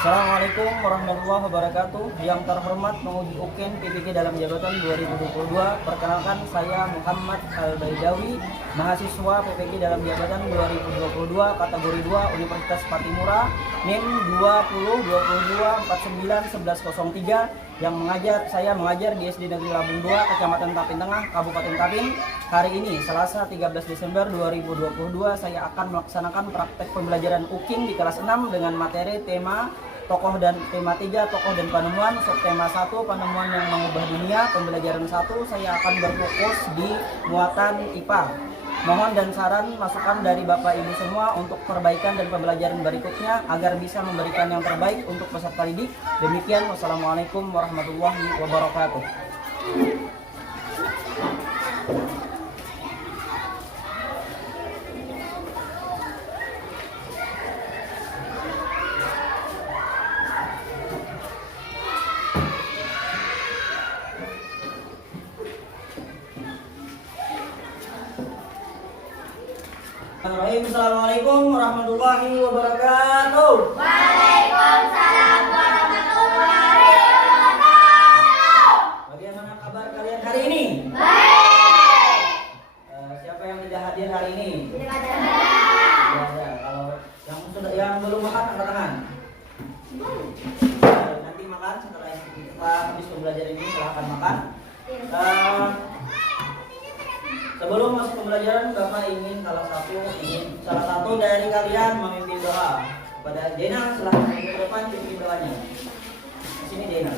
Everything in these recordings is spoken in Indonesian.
Assalamualaikum warahmatullahi wabarakatuh. Yang terhormat penguji UKIN PPG dalam jabatan 2022. Perkenalkan, saya Muhammad Al-Baidawi, mahasiswa PPG dalam jabatan 2022 kategori 2 Universitas Patimura, NIM 2022491103 yang saya mengajar di SD Negeri Labung 2, Kecamatan Tapin Tengah, Kabupaten Tapin. Hari ini, Selasa 13 Desember 2022, saya akan melaksanakan praktek pembelajaran UKIN di kelas 6 dengan materi tema tokoh dan tema 3 tokoh dan penemuan, subtema 1 penemuan yang mengubah dunia. Pembelajaran 1 saya akan berfokus di muatan IPA. Mohon dan saran masukan dari Bapak Ibu semua untuk perbaikan dan pembelajaran berikutnya agar bisa memberikan yang terbaik untuk peserta didik. Demikian, wassalamualaikum warahmatullahi wabarakatuh. Assalamualaikum warahmatullahi wabarakatuh. Waalaikumsalam warahmatullahi wabarakatuh. Bagaimana kabar kalian hari ini? Baik. Siapa yang tidak hadir hari ini? Tidak ada. Tidak ada. Kalau yang belum makan angkat tangan. Nanti makan setelah habis pembelajaran ini, silahkan makan. Sebelum masuk pembelajaran, Bapak ingin salah satu dari kalian memimpin doa kepada Dena. Silahkan ke depan pimpin doanya. Di sini Dena.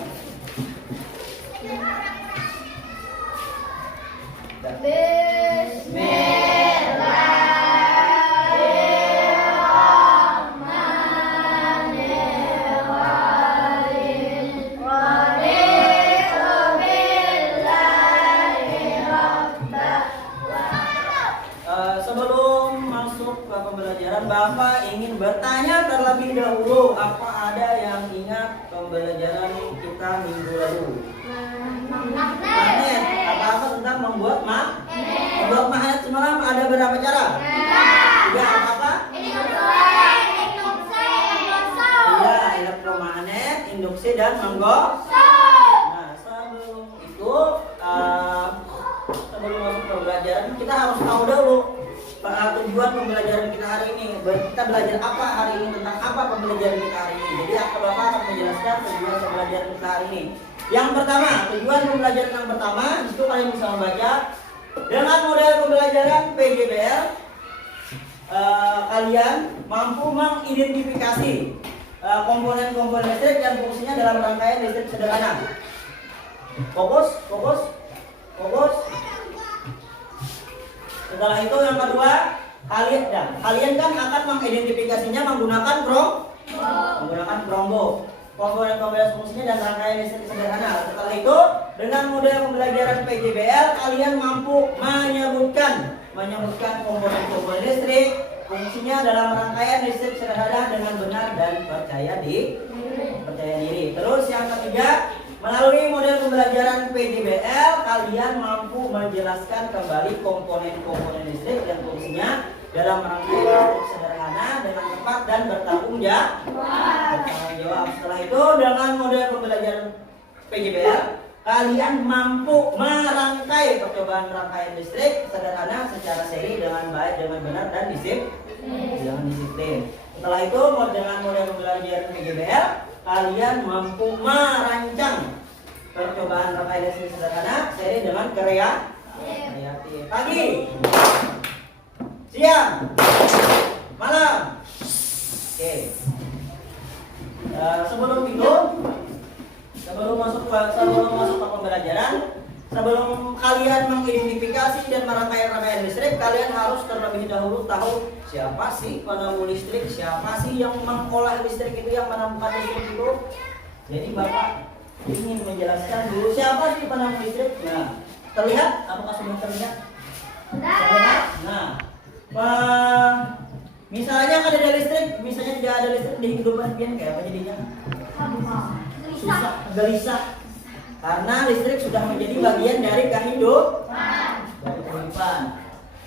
Sebelum masuk ke pembelajaran, Bapak ingin bertanya terlebih dahulu, apa ada yang ingat pembelajaran kita minggu lalu? Magnet. Apa-apa tentang membuat magnet semalam ada berapa cara? Tiga. Apa? Iya, elektromagnet, induksi dan menggosok. Nah, sebelum itu, sebelum masuk pembelajaran, kita harus tahu dulu tujuan pembelajaran kita hari ini. Kita belajar apa hari ini, tentang apa pembelajaran kita hari ini. Jadi Bapak akan menjelaskan tujuan pembelajaran kita hari ini. Yang pertama, tujuan pembelajaran yang pertama, itu kalian bisa membaca dengan model pembelajaran PJBL. Kalian mampu mengidentifikasi komponen-komponen listrik dan fungsinya dalam rangkaian listrik sederhana. Fokus. Setelah itu yang kedua, kalian kan akan mengidentifikasinya menggunakan Chromebook. Komponen-komponen fungsinya dan rangkaian listrik sederhana. Setelah itu, dengan model pembelajaran PJBL, kalian mampu menyebutkan komponen-komponen listrik, fungsinya dalam rangkaian listrik sederhana dengan benar dan percaya diri. Terus yang ketiga, melalui model pembelajaran PJBL, kalian mampu menjelaskan kembali komponen-komponen listrik dan fungsinya dalam rangkaian sederhana dengan tepat dan bertanggung jawab. Setelah itu, dengan model pembelajaran PJBL, kalian mampu merangkai percobaan rangkaian listrik sederhana secara seri dengan baik, dengan benar dan disiplin. Setelah itu, dengan model pembelajaran PJBL, kalian mampu merancang percobaan rangkaian listrik sederhana seri dengan kreatif. Pagi, siang, malam. Oke. Sebelum masuk ke pembelajaran, sebelum kalian mengidentifikasi dan merangkai rangkaian listrik, kalian harus terlebih dahulu tahu siapa sih penemu listrik, siapa sih yang mengolah listrik itu, yang menemukan listrik itu. Jadi Bapak ingin menjelaskan dulu siapa sih penemu listrik. Nah, terlihat? Apakah sudah terlihat? Misalnya ada listrik, misalnya tidak ada listrik di kehidupan kalian, kayak apa jadinya? Susah, gelisah. Karena listrik sudah menjadi bagian dari kehidupan.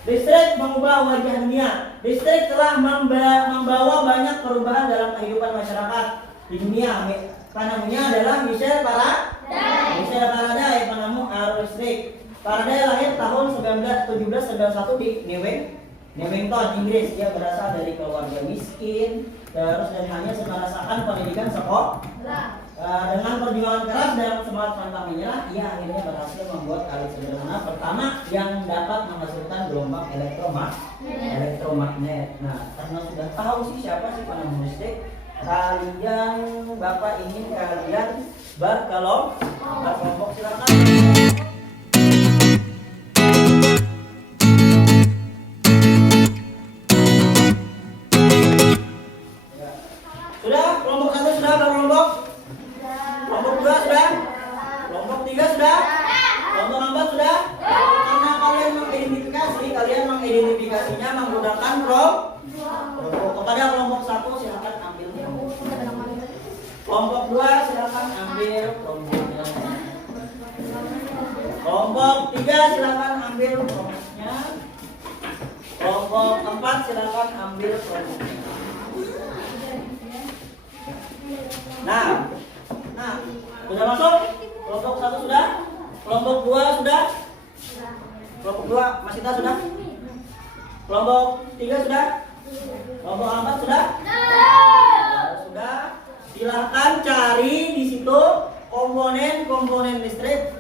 Listrik mengubah wajah dunia. Listrik telah membawa banyak perubahan dalam kehidupan masyarakat. di dunia. Penemunya adalah Michel Faraday, penemu arus listrik. Faraday lahir tahun 1791 di Newington, Inggris. Dia berasal dari keluarga miskin, terus dan hanya merasakan pendidikan sekolah. Dengan perjuangan keras dan semangat pantang menyerah, ia akhirnya berhasil membuat alat sederhana pertama yang dapat menghasilkan gelombang elektromagnet. Nah, karena sudah tahu sih siapa sih penemu listrik, Bapak ingin kalian berkelompok, silakan. Sudah, kelompok 1 sudah berkelompok. Kelompok 2 sudah? Kelompok 3 sudah? Kelompok 4 sudah? Karena kalian mengidentifikasinya menggunakan kelompok. Kepada kelompok 1 silakan ambil. Kelompok 2 silakan ambil kelompoknya. Kelompok 3 silakan ambil kelompoknya. Kelompok 4 silakan ambil kelompoknya. Nah, sudah masuk? Kelompok 1 sudah? Kelompok 2 sudah? Kelompok 2 Mas Ita sudah? Kelompok 3 sudah? Kelompok 4 sudah? Sudah. Silahkan cari di situ komponen listrik,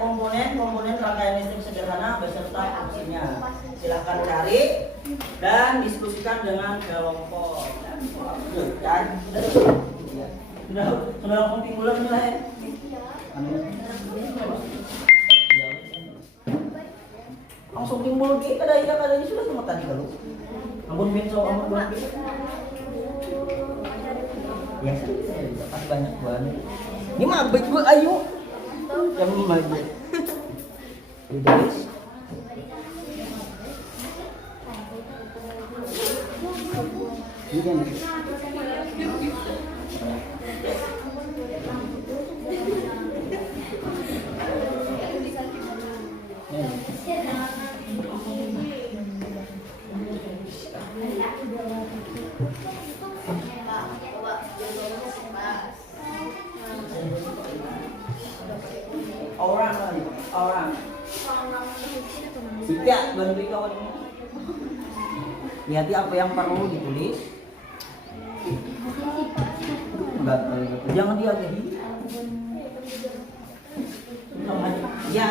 komponen rangkaian listrik sederhana beserta fungsinya. Silahkan cari dan diskusikan dengan kelompok. Sudah penting bulan nilai. Langsung timbul gitu kadang sudah semua tadi kalau. Ampun binso, ampun bulan gitu. Biasa pasti banyak banget. Ini mah baik gue ayo. Jam 5 aja. Guys. Ini orang. Tidak, bantu kawan. Lihat apa yang perlu ditulis. Enggak, jangan dia jadi. Iya,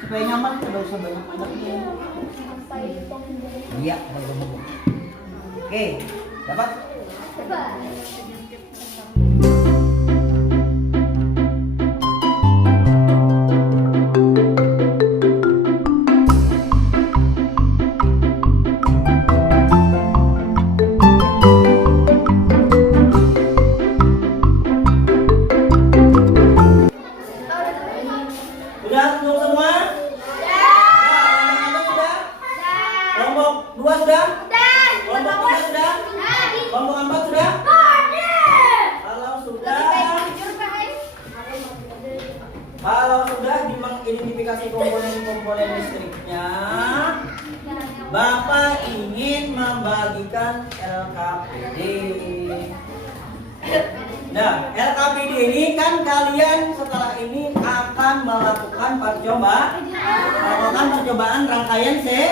supaya nyaman, tidak usah banyak anaknya. Iya, oke, dapat. Kalau sudah dimengidentifikasi komponen listriknya, Bapak ingin membagikan LKPD. Nah, LKPD ini kan kalian setelah ini akan melakukan percobaan rangkaian CD.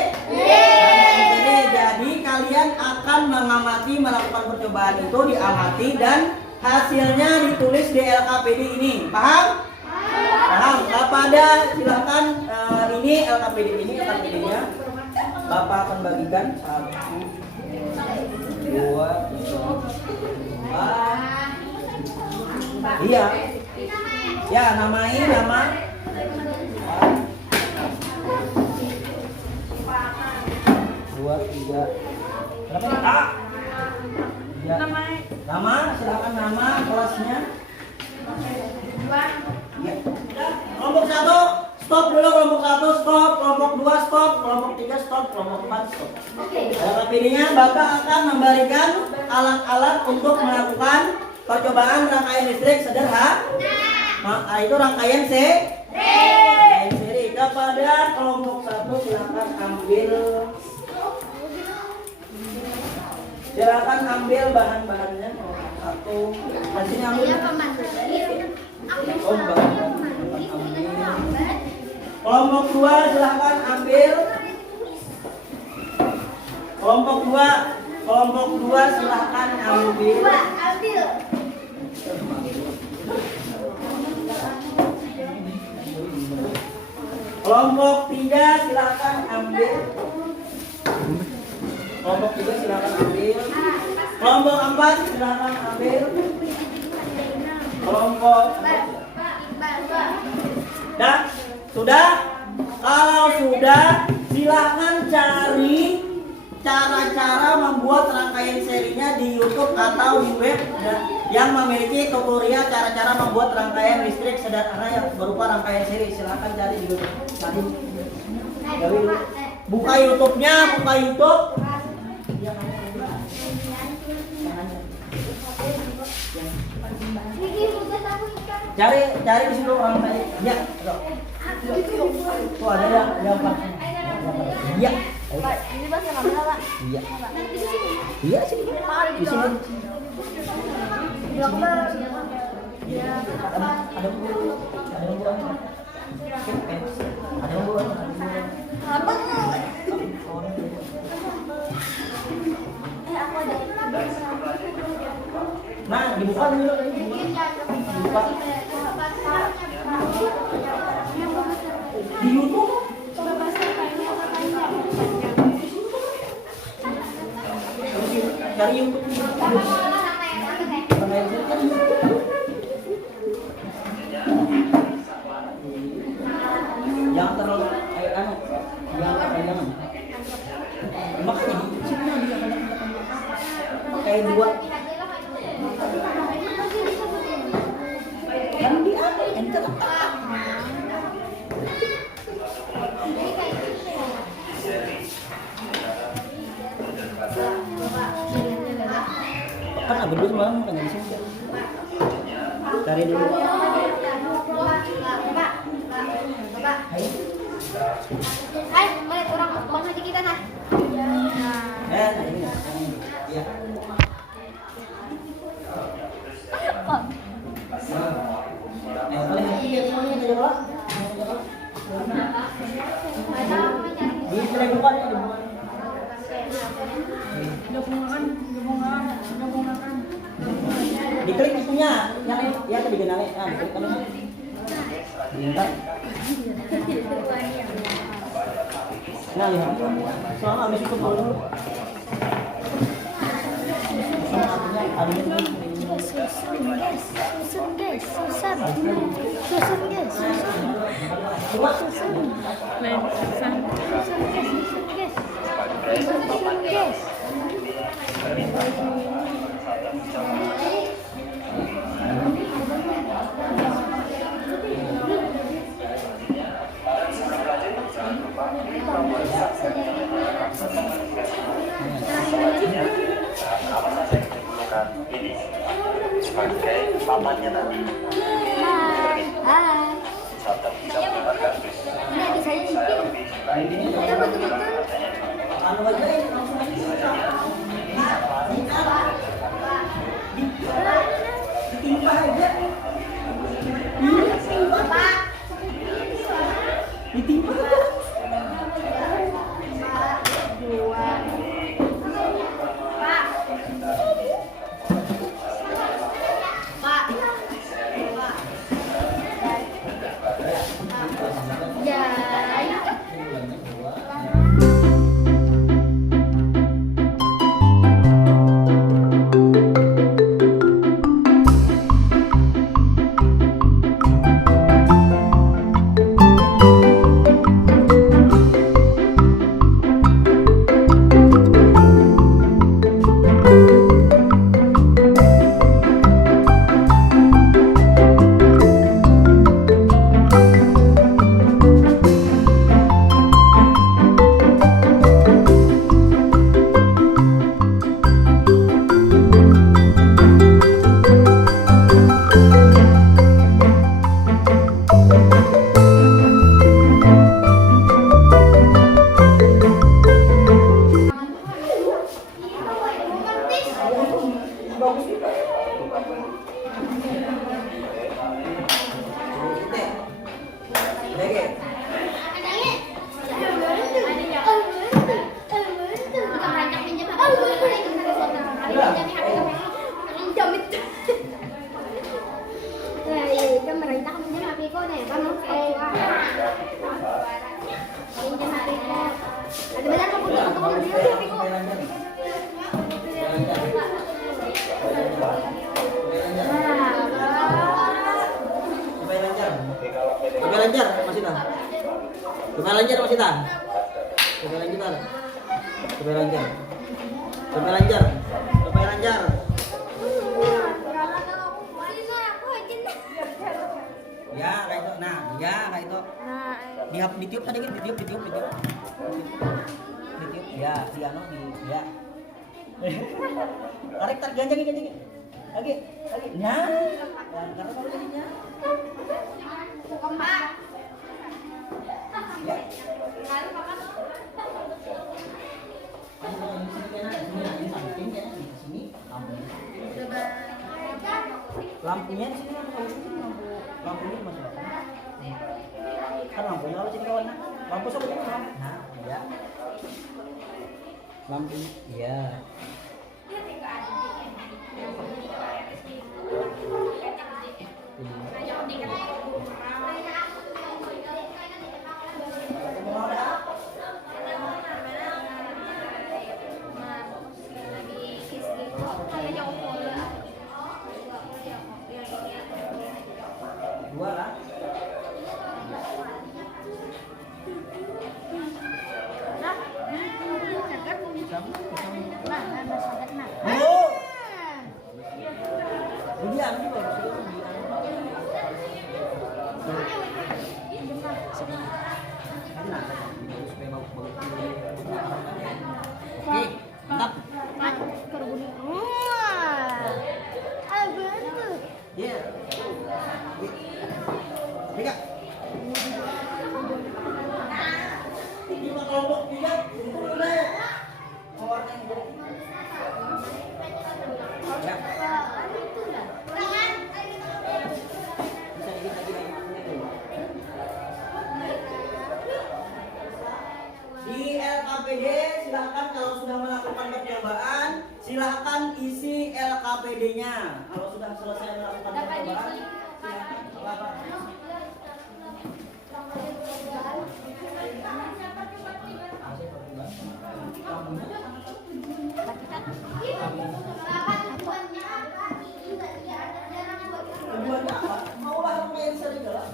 Jadi kalian akan melakukan percobaan itu diamati dan hasilnya ditulis di LKPD ini. Paham? Paham? Kepada silakan ini LKPD-nya Bapak akan bagikan 1, 2, 3. Iya. Ya, nama. 2, 3. Berapa? Ya. Nama, silakan nama kelasnya. Ya. Kelompok 1 stop dulu, kelompok 1 stop, kelompok 2 stop, kelompok 3 stop, kelompok 4 stop. LKPD-nya Bapak akan memberikan alat-alat untuk melakukan percobaan rangkaian listrik sederhana. Nah, itu rangkaian seri. Kepada kelompok 1 silakan ambil Silakan ambil bahan-bahannya. Satu. Dan sini ambil. Oh, kelompok 2 silakan ambil. Kelompok 2 silakan ambil. Kelompok 3 silakan ambil. Kelompok 3 silakan ambil. Kelompok 4 silakan ambil. Kelompok sudah? Kalau sudah, silakan cari cara-cara membuat rangkaian serinya di YouTube atau di web yang memiliki tutorial cara-cara membuat rangkaian listrik sederhana yang berupa rangkaian seri. Silakan cari di YouTube. Buka YouTube-nya, buka YouTube. Cari di situ orang tadi. Ya, tuh ada yang apa? Iya. Ini bahasa mana, Pak? Iya. Iya sini. Di sini. Ada bulu. Apa? Nah, dibuka dulu. Dibuka. Di YouTube. Dari YouTube. Jangan terlalu jangan. Makanya sini dia kayak dua. Kan dia enter. Kan abis dulu malam nggak di sini. Cari dulu. Hai, melihat orang bang haji kita nah. Ini. Iya. Paling hati ya semuanya ada jawab. Di play bukan ya, bukan. Diklik itunya, yang tadi kenalin. Diklik kan. Bentar. Nah, lihat. Soalnya habis itu dulu. Ini sebagai pamannya tadi. Hai. Satap bisa menggunakan bis. Ini adik saya Cici. Saya betul-betul. Anu aja ini langsung aja. Ditimpa aja. Ditimpa aja. bagus juga. Oke. Pemerintah minjem HP ko nih, kan minjem HP ko. Ada benar kamu tuh kamu dia HP ko. Supaya lancar, masih tahan. Supaya lancar, masih tahan. Supaya lancar. Supaya lancar. Supaya lancar. Supaya lancar. Ya, kayak itu. Nah, ya kayak itu. Ditiup tadi kan, ditiup. Ditiup. Ya, di anu di ya. Tarik ganjangin. Lagi. Nah. Karena kalau jadinya. Ya. Lampunya di sini lampunya masih kan lampunya kalau sini kawan lampu sama lampu nah ya lampu iya dua lah. Oh. Diam juga oke, mantap. Iya. Tiga. Lima kelompok tiga. Di LKPD silahkan kalau sudah melakukan percobaan silahkan isi LKPD-nya. Kalau sudah selesai melakukan percobaan silahkan tujuannya apa? Maulah main serigala.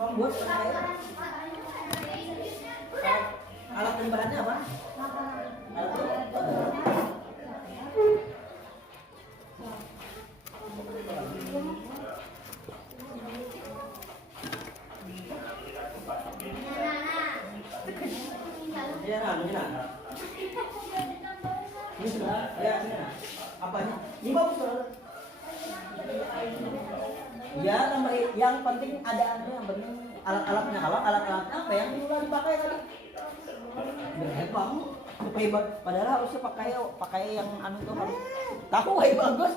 Membuat alat pembahannya apa? Ini sudah, ya sini. Apanya? Ini bagus loh. Ya, yang penting ada yang penting alat-alatnya apa yang dulu dipakai tadi? Berhebang, hebat. Padahal harusnya pakai yang anu tuh harus tahu bagus.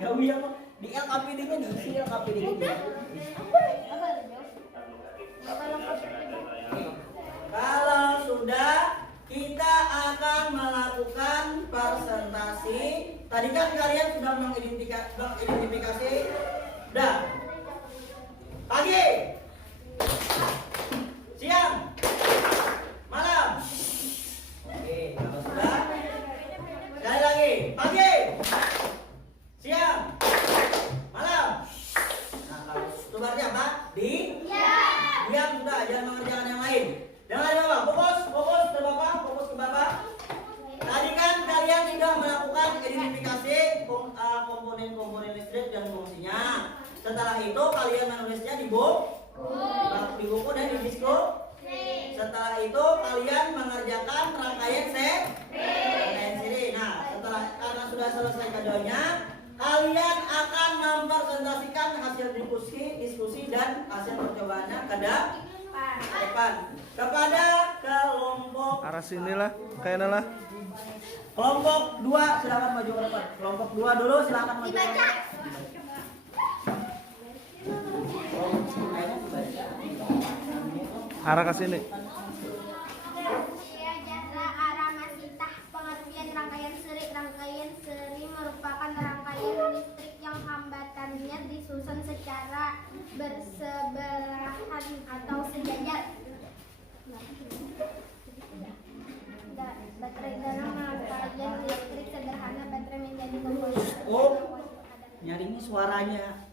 Gawi yang di LKPD-nya diisi LKPD-nya. Kalau sudah kita akan melakukan presentasi. Tadi kan kalian sudah mengidentifikasi. Udah. Pagi. Siang. Malam. Oke, kalau sudah. Sekali lagi. Pagi. Siang. Malam. Nah, kalau itu berarti apa? Diam sudah, jangan mengerjakan yang lain. Jangan apa? Fokus ke Bapak. Tadi kan kalian sudah melakukan identifikasi komponen-komponen listrik dan fungsinya. Setelah itu kalian menulisnya di buku dan di disko. Setelah itu kalian mengerjakan rangkaian seri. Nah, karena sudah selesai kadonya, kalian akan mempresentasikan hasil diskusi dan hasil percobaannya ke depan kepada kelompok arah sinilah kayaknya lah Kelompok 2 silakan maju ke depan. Kelompok 2 dulu silakan maju. Dibaca. Arah ke sini. Sejahtera arah masitah. Pengertian rangkaian seri. Rangkaian seri merupakan rangkaian listrik yang hambatannya disusun secara bersebelahan atau sejajar. Baterai dalam rangkaian listrik sederhana. Baterai menjadi komponen. Oh, nyaringnya suaranya.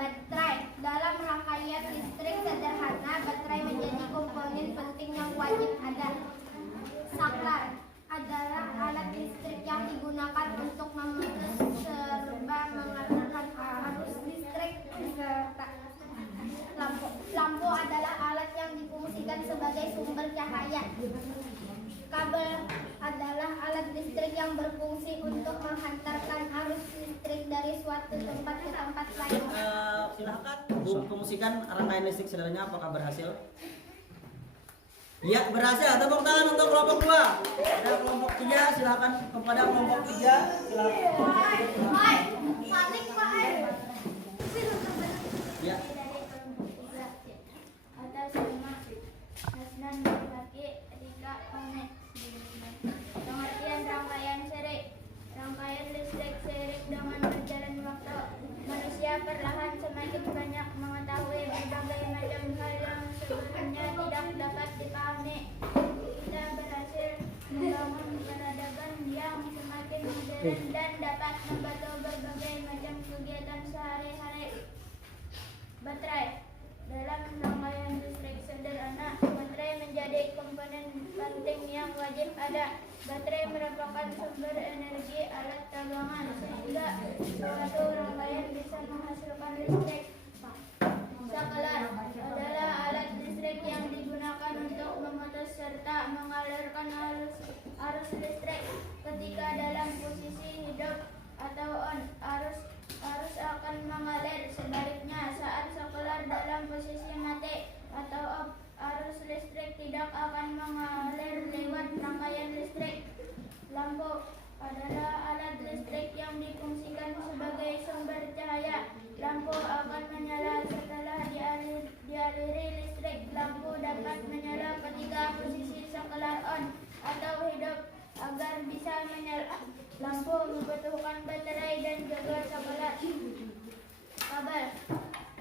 Baterai dalam rangkaian listrik sederhana. Baterai menjadi komponen penting yang wajib ada. Saklar adalah alat listrik yang digunakan untuk memutus serba mengalirkan arus listrik serta lampu adalah alat yang difungsikan sebagai sumber cahaya. Kabel adalah alat listrik yang berfungsi untuk menghantarkan arus listrik dari suatu tempat ke tempat lain. Silahkan fungsikan rangkaian listrik sederhana apakah berhasil? Ya, berhasil. Tepuk tangan untuk kelompok 2. Ada kelompok 3, silakan kepada kelompok 3. Silakan. Ya. Atas nama Hasnan Baki Rika Onek. Pengertian rangkaian seri. Rangkaian listrik seiring dengan berjalan waktu, manusia perlahan semakin banyak mengetahui berbagai macam hal yang sebelumnya tidak dapat dipahami. Kita berhasil membangun peradaban yang semakin modern dan dapat membantu berbagai macam kegiatan sehari-hari. Baterai dalam rangkaian listrik sederhana, baterai menjadi komponen penting yang wajib ada. Baterai merupakan sumber energi alat cadangan sehingga suatu rangkaian bisa menghasilkan listrik. Saklar adalah alat listrik yang digunakan untuk memutus serta mengalirkan arus listrik. Ketika dalam posisi hidup atau on, arus akan mengalir. Sebaliknya, saat saklar dalam posisi mati atau off, arus listrik tidak akan mengalir lewat rangkaian listrik. Lampu adalah alat listrik yang difungsikan sebagai sumber cahaya. Lampu akan menyala setelah dialiri listrik. Lampu dapat menyala ketika posisi saklar on atau hidup. Agar bisa menyala, lampu membutuhkan baterai dan juga saklar.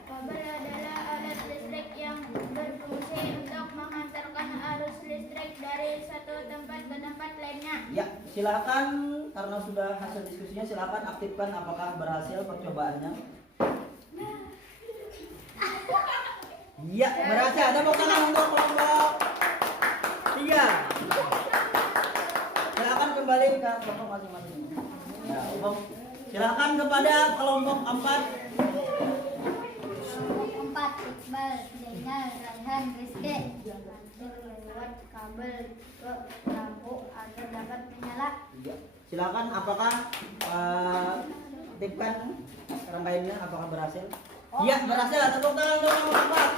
Kabel adalah alat listrik yang berfungsi untuk menghantarkan arus listrik dari satu tempat ke tempat lainnya. Ya, silakan karena sudah hasil diskusinya silakan aktifkan apakah berhasil percobaannya. Ya, berhasil. Tepuk tangan untuk kelompok 3. Silakan kembali ke kelompok masing-masing. Ya, silakan kepada kelompok 4. Kelompok 4, Iqbal, Zainal, Raihan, Rizky lewat kabel ke lampu agar dapat menyala. Ya. Silakan apakah aktifkan rangkaiannya apakah berhasil? Iya, berhasil. Tepuk tangan untuk kelompok 4.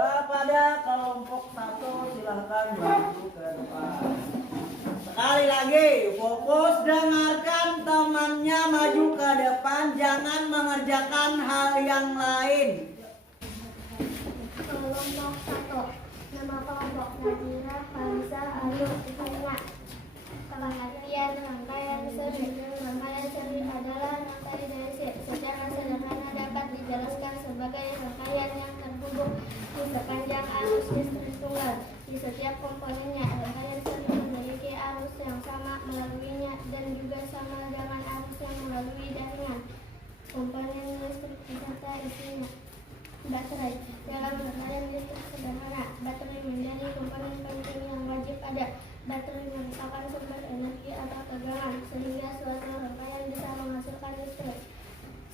Kepada kelompok 1 silahkan maju ke depan. Sekali lagi, fokus dengarkan temannya maju ke depan, jangan mengerjakan hal yang lain. Kelompok 1, nama kelompok Nadira, Faiza, Ayu, Ifanya. Pengertian rangkaian seri. Rangkaian seri adalah rangkaian dari secara sederhana dapat dijelaskan sebagai rangkaian yang terhubung di sepanjang arus listrik tunggal. Di setiap komponennya, rangkaian seri memiliki arus yang sama melaluinya dan juga sama dengan arus yang melalui jaringan. Komponen listrik beserta isinya. Baterai dalam rangkaian listrik sederhana, baterai menjadi komponen penting yang wajib ada. Baterai merupakan sumber energi atau tegangan sehingga suatu rangkaian bisa menghasilkan listrik.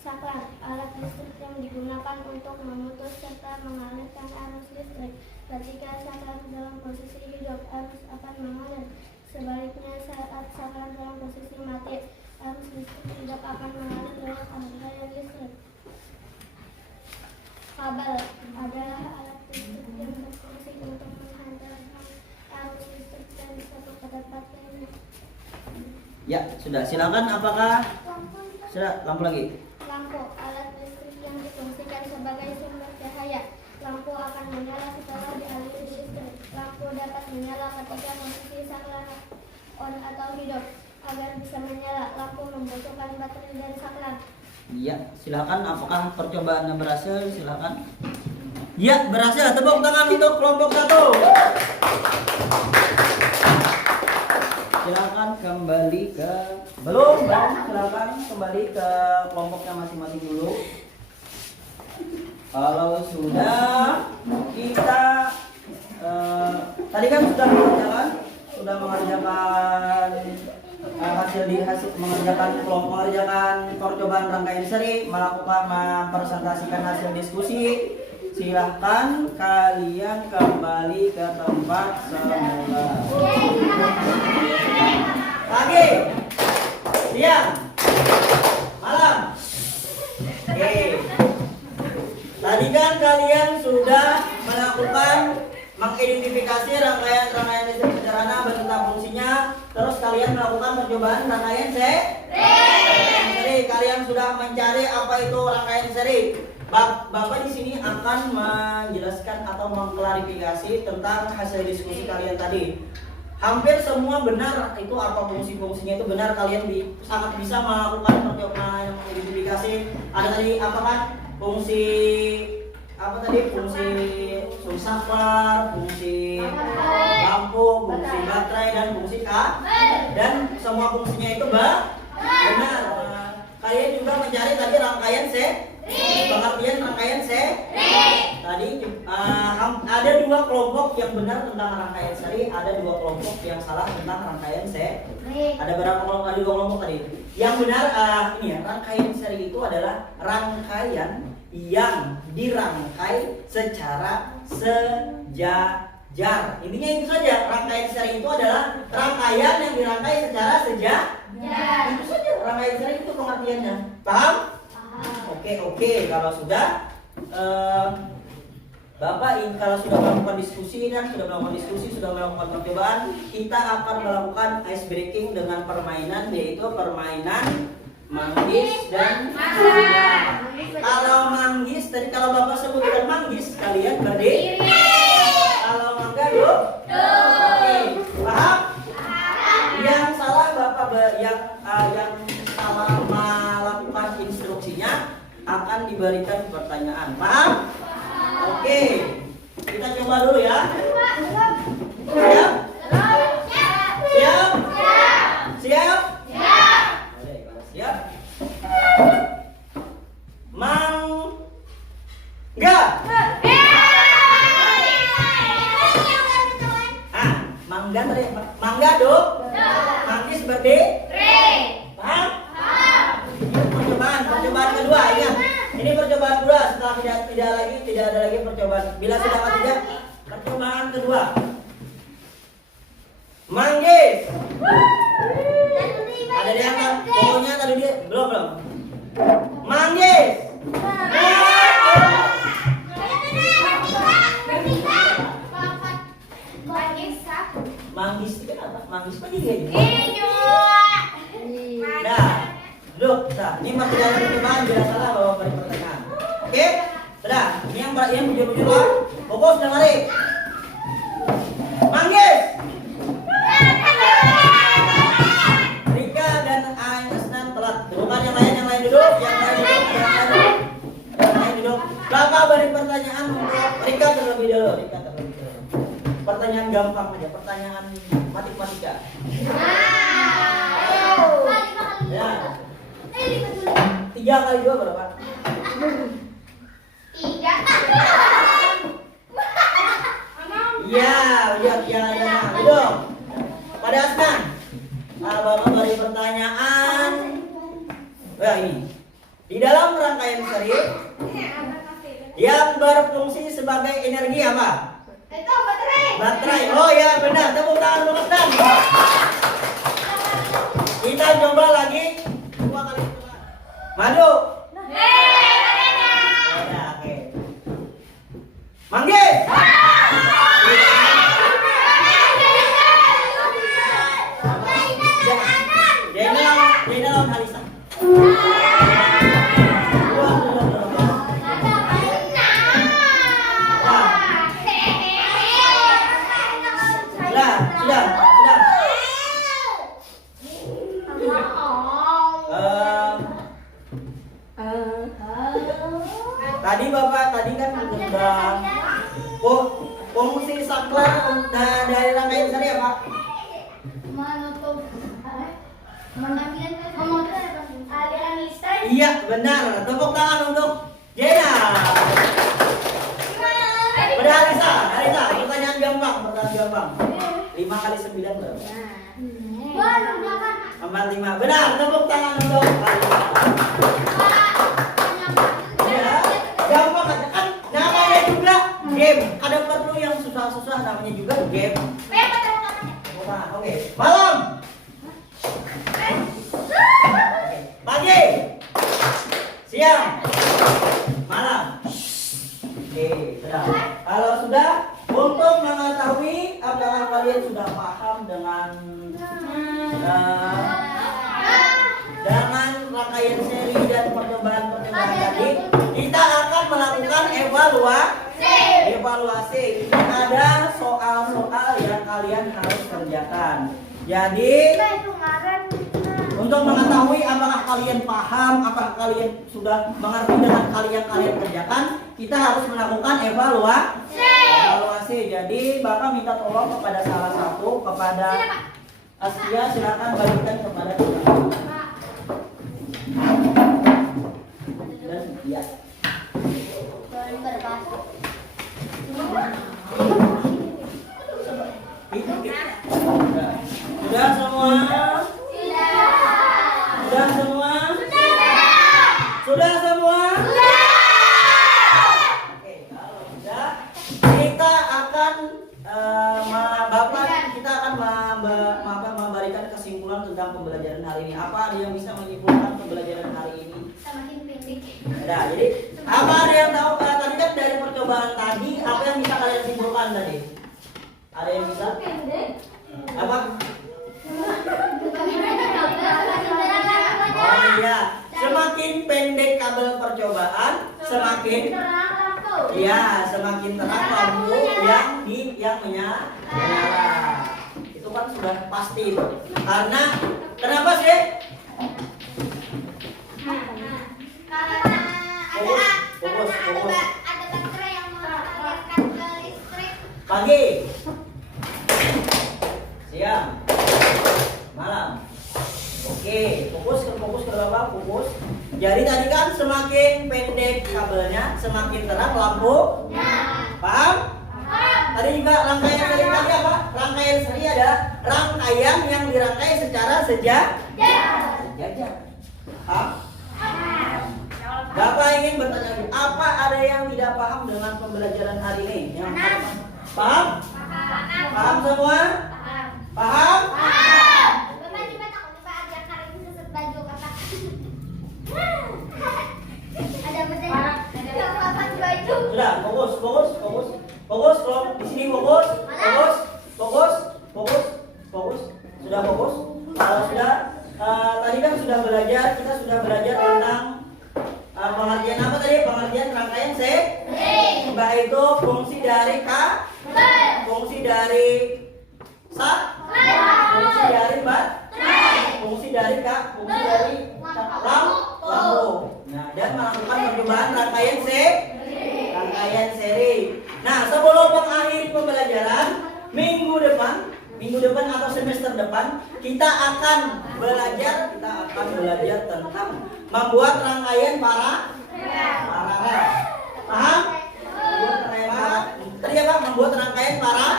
Saklar, alat listrik yang digunakan untuk memutus serta mengalirkan arus listrik. Ketika saklar dalam posisi hidup, arus akan mengalir. Sebaliknya, saat saklar dalam posisi mati, arus listrik tidak akan mengalir lewat rangkaian listrik. Kabel adalah alat listrik yang Ya, sudah. Silakan apakah sudah lampu lagi? Lampu, alat listrik yang difungsikan sebagai sumber cahaya. Lampu akan menyala setelah dialiri listrik. Lampu dapat menyala ketika posisi saklar on atau hidup. Agar bisa menyala, lampu membutuhkan baterai dan saklar. Iya, silakan apakah percobaannya berhasil? Silakan. Ya, berhasil. Tepuk tangan untuk kelompok 1. Silakan kembali ke belum. Silakan kembali ke kelompoknya masing-masing dulu. Kalau sudah, kita tadi kan sudah mengerjakan mengerjakan percobaan rangkaian seri, melakukan mempresentasikan hasil diskusi. Silahkan kalian kembali ke tempat semula. Pagi, siang, malam. Oke. Tadi kan kalian sudah melakukan mengidentifikasi rangkaian listrik sederhana beserta fungsinya. Terus kalian melakukan percobaan rangkaian seri. Kalian sudah mencari apa itu rangkaian seri. Bapak di sini akan menjelaskan atau mengklarifikasi tentang hasil diskusi kalian tadi. Hampir semua benar, itu apa fungsi-fungsinya itu benar, kalian sangat bisa melakukan percobaan identifikasi. Ada tadi apa kan? Fungsi saklar, fungsi lampu, fungsi baterai, dan fungsi dan semua fungsinya itu benar. Kalian juga mencari tadi rangkaian pengertian rangkaian tadi ada 2 kelompok yang benar tentang rangkaian seri, ada 2 kelompok yang salah tentang rangkaian Ada berapa kelompok? Ada 2 kelompok tadi. Yang benar ini ya, rangkaian seri itu adalah rangkaian yang dirangkai secara sejajar. Intinya itu saja, rangkaian seri itu adalah rangkaian yang dirangkai secara sejajar. Itu saja rangkaian seri itu pengertiannya. Paham? Oke. Kalau sudah Bapak kalau sudah melakukan diskusi sudah melakukan percobaan, kita akan melakukan ice breaking dengan permainan, yaitu permainan manggis dan mangga. Kalau manggis, kalau Bapak sebutkan manggis, kalian berdiri. Kalau mangga duduk. Oke, paham? Yang salah Bapak yang salah melakukan instruksinya akan diberikan pertanyaan. Paham? Oke, kita coba dulu ya. Siap? Siap? Siap? Boleh, kalau siap. Mangga. Mangga tadi. Mangga duduk. Manggis berdiri. Paham? Percobaan kedua, ingat. Ini percobaan kedua, setelah tidak ada lagi percobaan. Bila sudah ketiga, percobaan kedua. Manggis. Ada di angkat. Pokoknya tadi dia belum. Manggis. Manggis itu kan apa? Manggis apa dia? Nah, duduk. Nah, ini masih ada percobaan, bila salah bawa beri pertanyaan. Oke? Sudah. Ini yang bujur-bujur lah. Fokus dan lari. Manggis. Rika dan Aisnan telat. Bukan yang lain duduk. Yang lain duduk. Bapak beri pertanyaan untuk Rika terlebih dulu. Pertanyaan gampang aja, pertanyaan matematika. Ya. 3 kali 2 berapa? 3. Iya, udah. Duduk. Pada Asnan. Bapak beri pertanyaan. Ini. Di dalam rangkaian seri yang berfungsi sebagai energi apa? Itu baterai. Oh ya, benar. Tepuk tangan untuk Asnan. Kita coba lagi 2 kali. Madu. Oke. Manggis. Sudah. Tadi Bapak tadi kan sudah fungsi saklar dari rangkaian seri apa? Menutup aliran listrik. Iya, benar. Tepuk tangan untuk Jena. Udah Arisa, pertanyaan gampang. 5 kali 9 berapa? 45. Benar, tepuk tangan untuk Arisa. Ya, gampang aja kan. Namanya juga game. Ada perlu yang susah-susah, namanya juga game. Oke, malam. Pagi, siang, malam. Oke, sudah. Kalau sudah, untuk mengetahui apakah kalian sudah paham dengan rangkaian seri dan percobaan tadi, kita akan melakukan evaluasi. Ini ada soal-soal yang kalian harus kerjakan. Jadi untuk mengetahui apakah kalian paham, apakah kalian sudah mengerti dengan kalian kerjakan, kita harus melakukan evaluasi. Jadi Bapak minta tolong kepada salah satu, kepada Asia, silakan bagikan kepada kita. Dan ya. Sudah semua? Sudah semua? Sudah semua? Oke, kalau sudah, kita akan memberikan kesimpulan tentang pembelajaran hari ini. Apa ada yang bisa menyimpulkan pembelajaran hari ini? Nah, jadi apa ada yang tahu? Tadi kan dari percobaan tadi, apa yang bisa kalian simpulkan tadi? Ada yang bisa? Apa? Oh iya, semakin pendek kabel percobaan, semakin terang lampu yang menyala. Itu kan sudah pasti. Karena kenapa sih? Fokus. Ada baterai yang mengalirkan ke listrik. Pagi, siang, malam. Oke, fokus ke Bapak, fokus. Jadi tadi kan semakin pendek kabelnya, semakin terang lampu. Paham? Tadi juga rangkaian seri tadi apa? Rangkaian seri adalah rangkaian yang dirangkai secara sejajar. Paham? Bapak ingin bertanya lagi, apa ada yang tidak paham dengan pembelajaran hari ini? Yang paham? Paham semua? Paham? Bapak coba ajar hari ini susut baju kata. Ada pertanyaan. Bapak baju. Sudah, fokus. Kalau di sini fokus. Sudah fokus. Kalau sudah, tadi kan sudah belajar, kita sudah belajar tentang pengertian apa tadi? Pengertian rangkaian yaitu fungsi dari fungsi dari fungsi dari fungsi dari lampu. Nah, dan melakukan percobaan rangkaian seri. Nah, sebelum mengakhiri pembelajaran minggu depan atau semester depan kita akan belajar tentang membuat rangkaian paralel. Paham? Tadi apa? Membuat rangkaian paralel.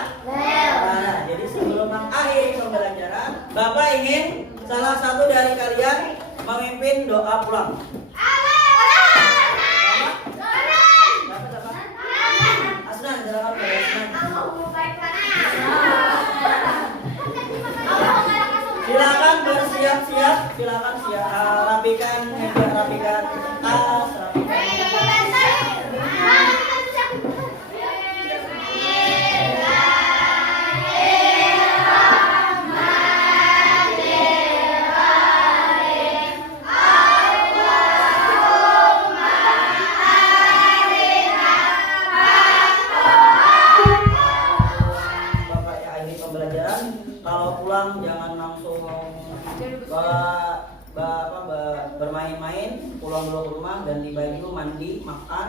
Jadi sebelum mengakhiri pembelajaran, Bapak ingin salah satu dari kalian memimpin doa pulang. Asnan, silakan silakan bersiap-siap, rapikan tas, Bapak ya mengakhiri pembelajaran. Kalau pulang jangan langsung bermain-main, pulang dulu ke rumah, ganti baju, mandi, makan.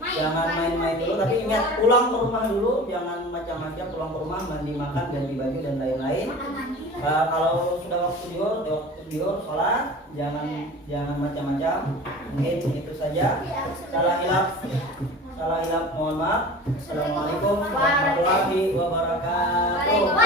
Jangan main-main dulu, tapi ingat pulang ke rumah dulu, jangan macam-macam. Pulang ke rumah, mandi, makan, ganti baju dan lain-lain. Kalau sudah waktu tidur, sholat, jangan macam-macam. Mungkin itu saja. Salah hilaf, mohon maaf. Assalamualaikum warahmatullahi wabarakatuh.